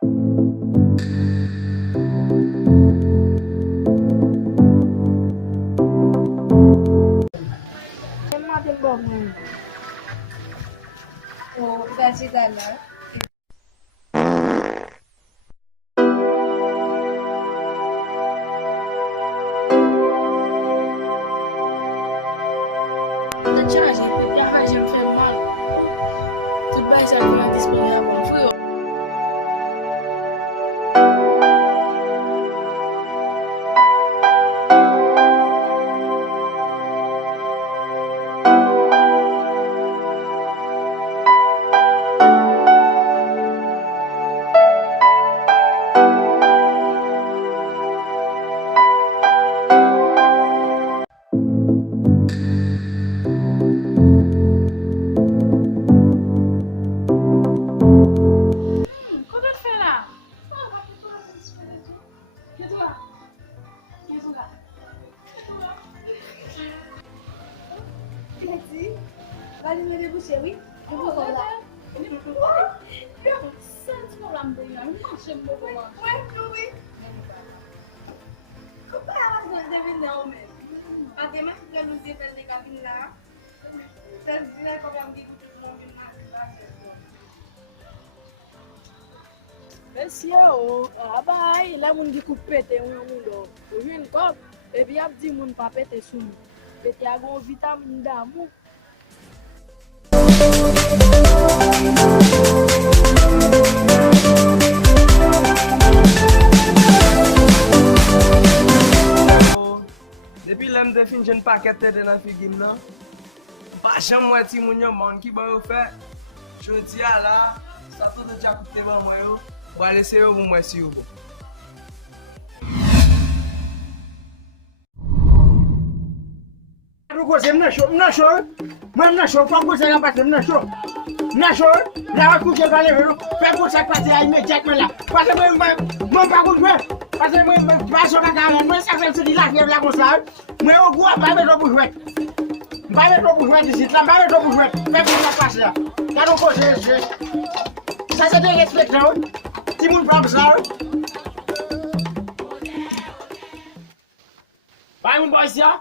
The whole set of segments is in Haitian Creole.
$30. Merci. Vas-y, me déboucher, oui. Je vous rends là. Oui. Comment elle va se deviner là, mais? Parce que même si nous sommes dans les cabines là, c'est vrai qu'on va me dire que tout le monde est là. Merci ah bah là moun qui coupe pété on moun do une cop et puis a dit moun pas pété sous pété a gon vitamine d'amour. Depuis l'homme de fin jeune paquet de dans figure là. Pas jamais moi ti moun yo man qui ba yo fait. Je dis là, ça tout déjà coûté ba moi yo. On va laisser vous moi si vous. Vai mon boy ya.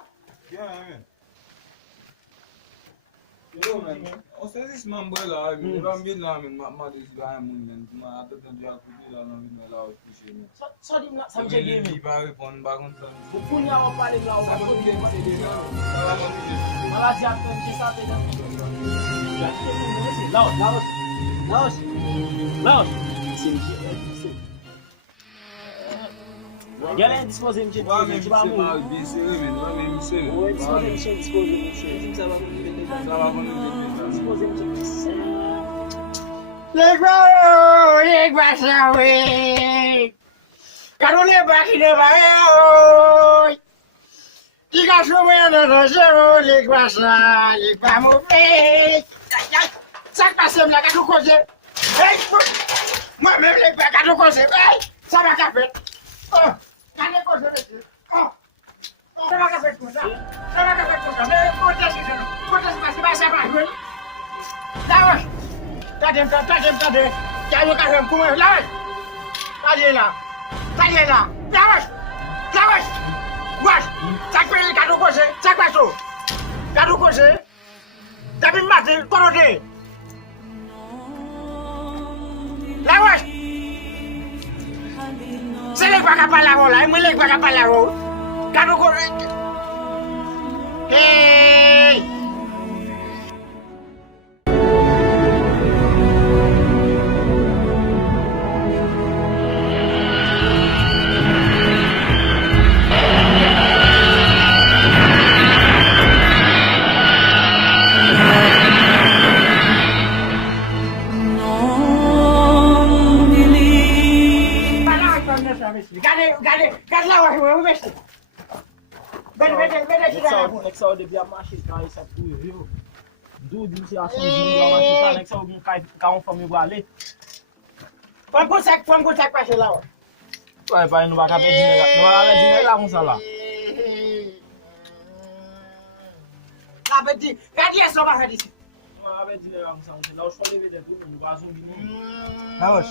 Yo men, on se dis man boy la, mi ram bin la men, ma dis la men men, ma ate tan ja kupi la nan men la ou touche men. So di sa mje game. Li pa repon ba kon tan. Pou pou nya on parle la ou. Sa kon gen se de nan. Sa va kon di. Maladi a ton ki sa te dan. Laos. Gel en dispose mche. Wa men se ma bi se men, wa men se men. Ouais, dispose mche. Ça va kon di. Sa va kon di. Dispose mche. Legwa sa we. Karone baki de ba oi. Tiga suwe na zero legwa mo fe. Sak pasem la ka to koje. Hey! Moi même les gars ka to koje. Hey! Ça va ka fait. Oh! Ka ne koje le. Oh! Ça va ka fait comme ça. Mais côté pas ça va jouer. Là ouais. Tadem. Jangan kasih kumai lawan. Tajela. Lawan. Buat. Cakap kado kose. Tapi mati korode. Lawan. Selek pakai palawo lah, melek pakai palawo. Kado kose. Hey. Gade la wax mo messi. Nek sa ou de bi a mache kan e sa pou yo. Do di si asu di la mache kan nek sa ou gen ka on fami wale. Pon ko sak passe la wa. Ouais, pa nou ba ka pe dine la. Nou ba ka dine la kon sa la. La petit, gade eso ba fa disi. Nou ba ka pe dine la kon sa. La ou chwa leve de pou nou ba zon bi nou. Laos.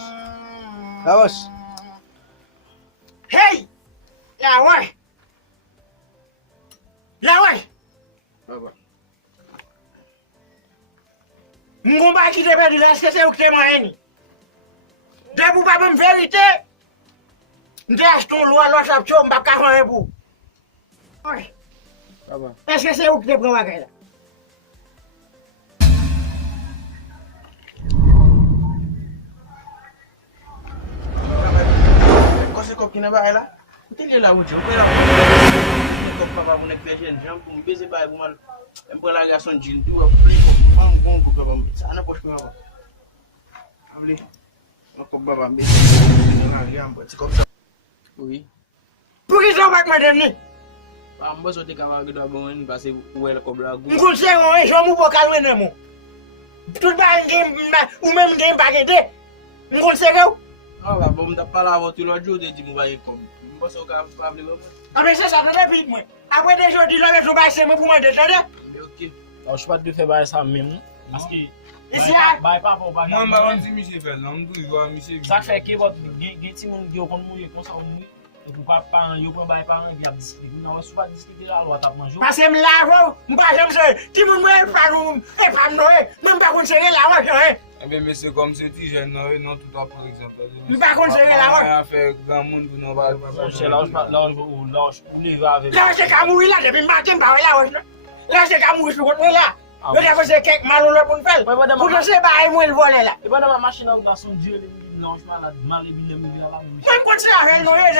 Vamos. Hey! La ouais! La ouais! Papa. Mwen ba ki te perdi la, eske se ou ki te mwen? De pou pa m verite, nte ashton lwa lwa chap chou mbap ka fanye pou. Oye, Papa. eske se ou ki te pren wakay la? Kose kop ki ne ba la? Mwen te la wouti, mwen la kop papa mwen ek vejen, jan pou mbeze ba pou man mwen la gason jin tou a pou pou papa mwen. Sa ane poch pou papa. Avle, mwen kop papa mbeze mwen an liyan mwen ti kop sa. Oui. Pou ki son bak mwen devni? Pa mwen sote kama gida bon en base ou el kop la gou. Mwen koun se yon e, jom mou pou kalwen mou. Tout ba ou men gen bagede. Mwen koun se yon? Ah ba, bon mwen pala avon tout l'autre jour de di mwen baye kop. Mwen bose ou ka avle mwen. Ame se sa nan epit mwen. Apre de jodi lò men sou baye se mwen pou mwen detende. Mais ok. Alors, je suis pas de faire ça même. Parce que. Isi a, Bah, pas pour pas. Mwen ba an ti Michel fè nan, mwen tou yi gwa Michel. Ça fait que votre ti moun yo kon mouye kon sa mouye. Et pour pas parler, yo prend bail parent et puis a discuter. Non, je pas discuter la loi t'a manger. pase m la vò, m pa jom se, ti moun mwen pa nou, e pa m nou e, mwen pa kon sere la vò e. Ebe men se kom se ti jen nan, nan tout an par exemple. M pa kon sere la vò. A fè gran moun pou nan ba. C'est là où les va avec. La se ka moui la, depi m batem pa wè la wè. La se ka moui sou kote mwen la. Yo te fò se kek malon lò pou n fel. Pou se se ba e mwen vole la. Et pas dans ma machine dans son Dieu, non, je malade, mal et bien me la. Mwen kon se a fel nou e,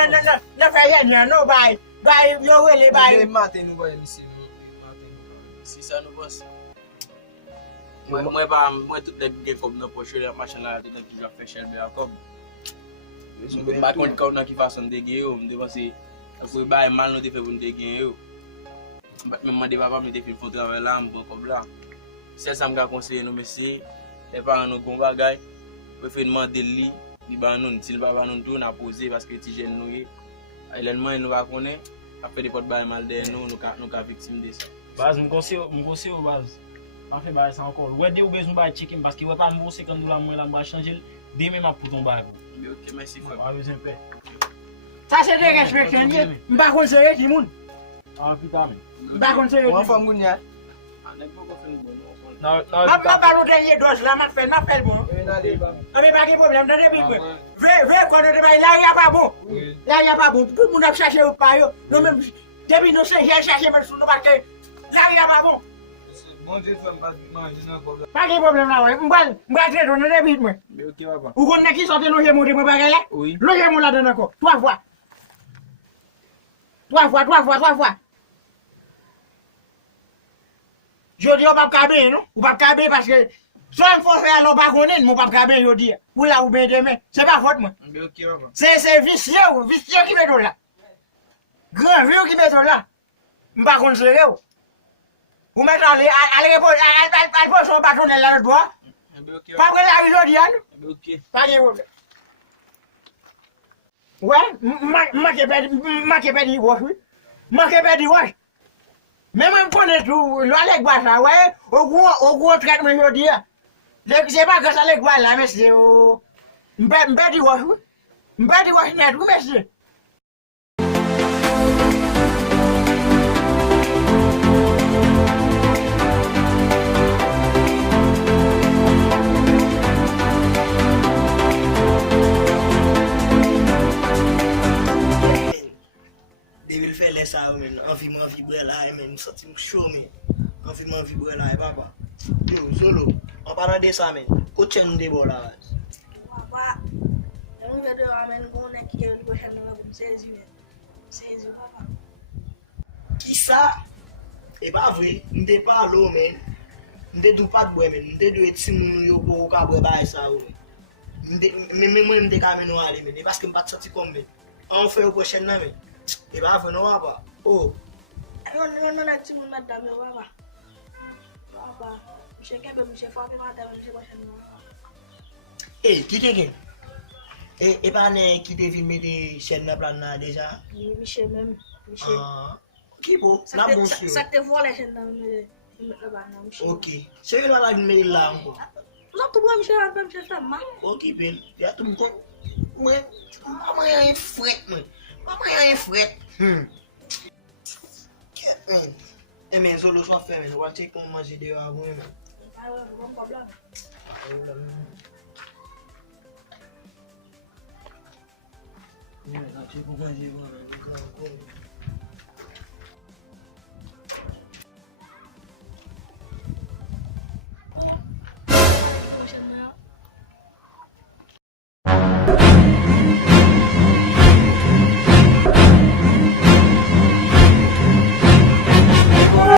nan fè yen yen nou bay. Bay yo wè le bay. Maten nou baye misi nou. Si sa nou boss. Mwen tout le gen kob nan poche le machin la te nan toujwa fè chèl be a kob. Mwen ba kont kout nan ki fason de gen yo, mwen devanse akou baye mal nou te fè pou nou de gen yo. Mwen mande papa mwen te fè fò travè la mwen kob la. Sel sa mga konseye nou mesi, le paran nou kon bagay, pou fè demande li ban nou, si l pa ban nou tou na pose paske ti jen nou ye. Ailenman nou va konen, apè de pot baye mal de nou, nou ka victime de sa. Baz, mwen conseille ou baz. Pas fait bail ça encore. Ouais, des ou besoin bail check parce que ouais pas me quand nous la moi la va changer demain m'a pour ton bail. Ok, merci frère. Pas besoin paix. Ça c'est des respections, m pa kon sere ki moun. Ah putain mais. M pa kon sere ki Mwen moun. fò moun ya. Non, Ma pa nou denye dos la, ma fel bon. Ame pa ki problem, nan depi kwe. Ve kon de bay, la ya pa bon. La ya pa bon, tout moun ap chache ou pa yo. Nou men, depi nou se jel chache men sou nou parce la ya pa bon. Bon Dieu fè m pa manje nan kob la. Pa ki problem la wè, mba tre ton nan depi mwen. Mais ok papa. Ou kon ne ki sote loje mou de mwen bagay la? Oui. Loje mou la den ako, 3 fois. 3 fois. Jodi ou pap kabe, non? Ou pap kabe parce que son fò fè alò pa konen, mou pap kabe jodi. Ou la ou ben demain. C'est pas faute moi. Mais ok papa. C'est vicieux qui met là. Grand vieux qui met là. M'pa kon sere ou. Ou maintenant al pose son bâtonnet là le doigt. Mais ok Pas papa. près la jodi an. Mais ok. Pas de problème. Ouais, ma ke pedi wash oui. Ma ke pedi wash. Mais même connaît tout, l'alec bois ça ouais, au gros traitement jodi. C'est pas que ça les bois là monsieur. M'pedi wash oui. M'pedi wash net oui monsieur. Devil fait les ça, men. Envie vibrer là, men. Senti chaud, men. Envie vibrer là, papa. Yo, Zolo. On parle de ça, men. Coach nous de là. Papa, on va devoir amener mon équipe qui est le prochain pour me saisir. Saisir, papa. Qui ça? Et pas vrai. N'était pas l'eau, men. N'était tout pas de bois, men. N'était de petits moun yo pour cabre bail ça, men. Mais moi, m'était quand même aller, men. Parce que m'pas sorti comme, men. On fait au prochain, men. Et pas vrai, non, papa. Oh. Non, a petit monde madame, papa. Papa, monsieur Kebe, monsieur Fabi, madame, monsieur prochain. Eh, qui t'es? Et pas qui devait mettre chaîne dans plan déjà? Oui, monsieur même. Monsieur. Ah, qui beau? Ça te voit la chaîne dans le banane, monsieur. Ok. C'est là la mettre là encore. Non, tout bon, monsieur, monsieur Sama. Ok, ben. Il y a tout le monde. Ouais. fret, man. Maman yon fret. Man. Et mais Zolo soit fait, mais on va checker comment manger dehors avant, man. Ah ouais, bon problème.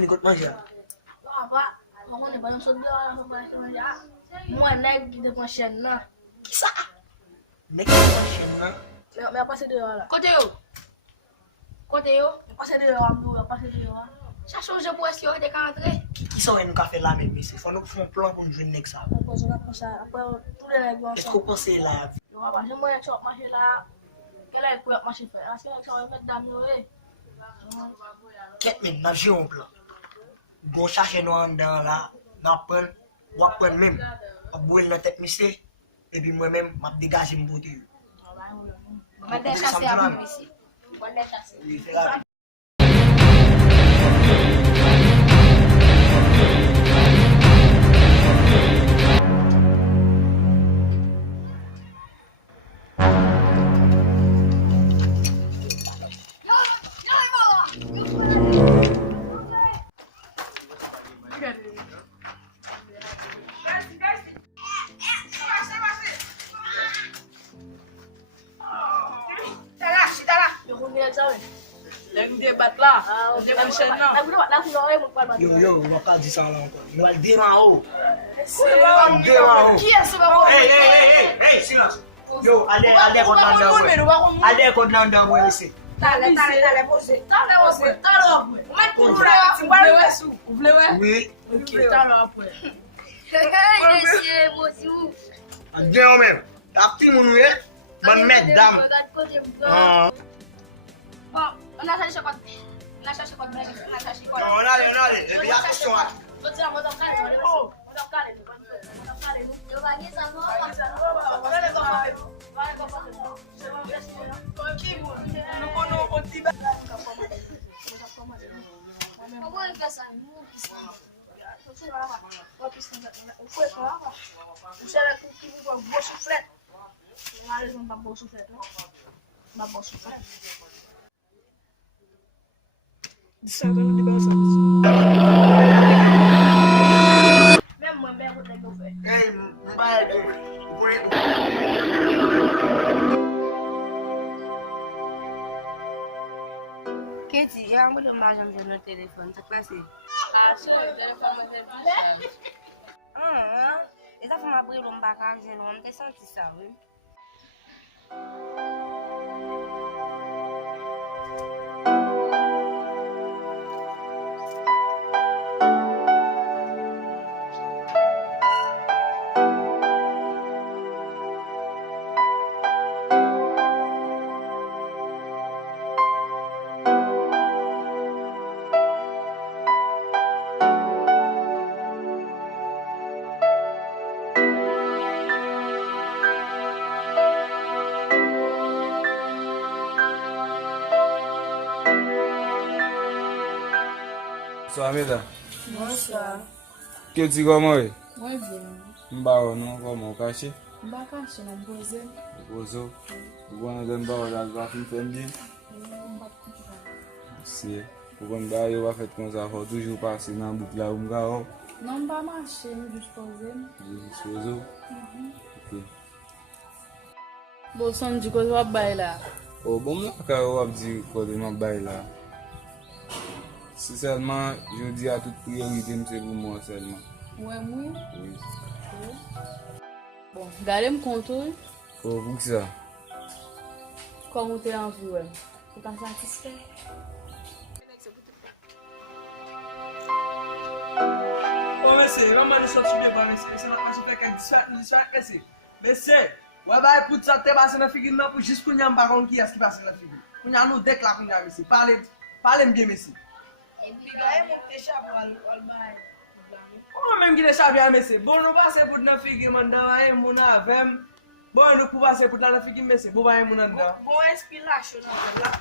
Ikut manger. Apa? Mau di barang sudah, mau naik di depan sana. Kisah. Nek machin na. Me apa sih dia lah? Kote yo, apa sih dia ambu, apa sih dia? Ça change pour est-ce qu'il y a des Kisah en café là même, c'est faut nous faire un plan pour nous jouer nek ça. Après tous les gars. Est-ce qu'on pense là? Yo apa sih mau shop masih lah. Kala ku masih fait. Est-ce que ça va dam yo eh? Ket men, n'a joué un plan. Gon chercher nous en dedans là, n'a prendre, ou prendre même. A boire la tête monsieur et puis moi même m'a dégager mon beauté. On va chasser à vous ici. On va chasser. Oui, c'est là. Yo, on va pas dire ça là encore. On va le dire en haut. Qui est ce babo? Hey, silence. Yo, allez, contre l'endroit, moi ici. Dale, pose. Dale, Vous voulez ouais? Oui. Ok, dale après. Bien même. Ta petite mounoué, bonne mesdames. Bon, on a cherché quoi? On a cherché quoi? On allez. Et puis attention. Kitty, yang boleh macam jalan telefon terkelas ni. Essa foi uma abrir bagagem, não tem só sabe. Bonsoir, mesdames. Bonsoir. Que tu comment est? Moi bien. M'ba non comment caché? M'ba caché na poser. Bozo. Bon dem ba la va fin bien. Si. Pour m'ba yo va faire comme ça faut toujours passer dans boucle là ou m'ga. Non pas marcher, juste poser. Juste bozo. OK. Bon son du ko va bay là. Oh bon là ka ou dit ko de m'a bay là. Si seulement je dis à toute priorité c'est pour moi seulement. Ouais, moi. Oui. Bon, gardez mon compte. Oh, pour ça. Comment tu es en vie, ouais. Tu pas satisfait? Oh, merci. Maman, je suis bien, merci. C'est la machine qui fait merci. Merci. Ouais, bah, écoute, ça t'es passé dans la figure, pour juste qu'on y a un baron qui est-ce qui passe dans la figure. On y a nous dès que la qu'on a, merci. Parlez bien, merci. Oh, même qui est chabia, merci. Bon, nous passons pour notre figure, mon mon avem. Bon, nou pou pase pou la fiki Merci, pou baye moun an da. Bon inspiration nan la.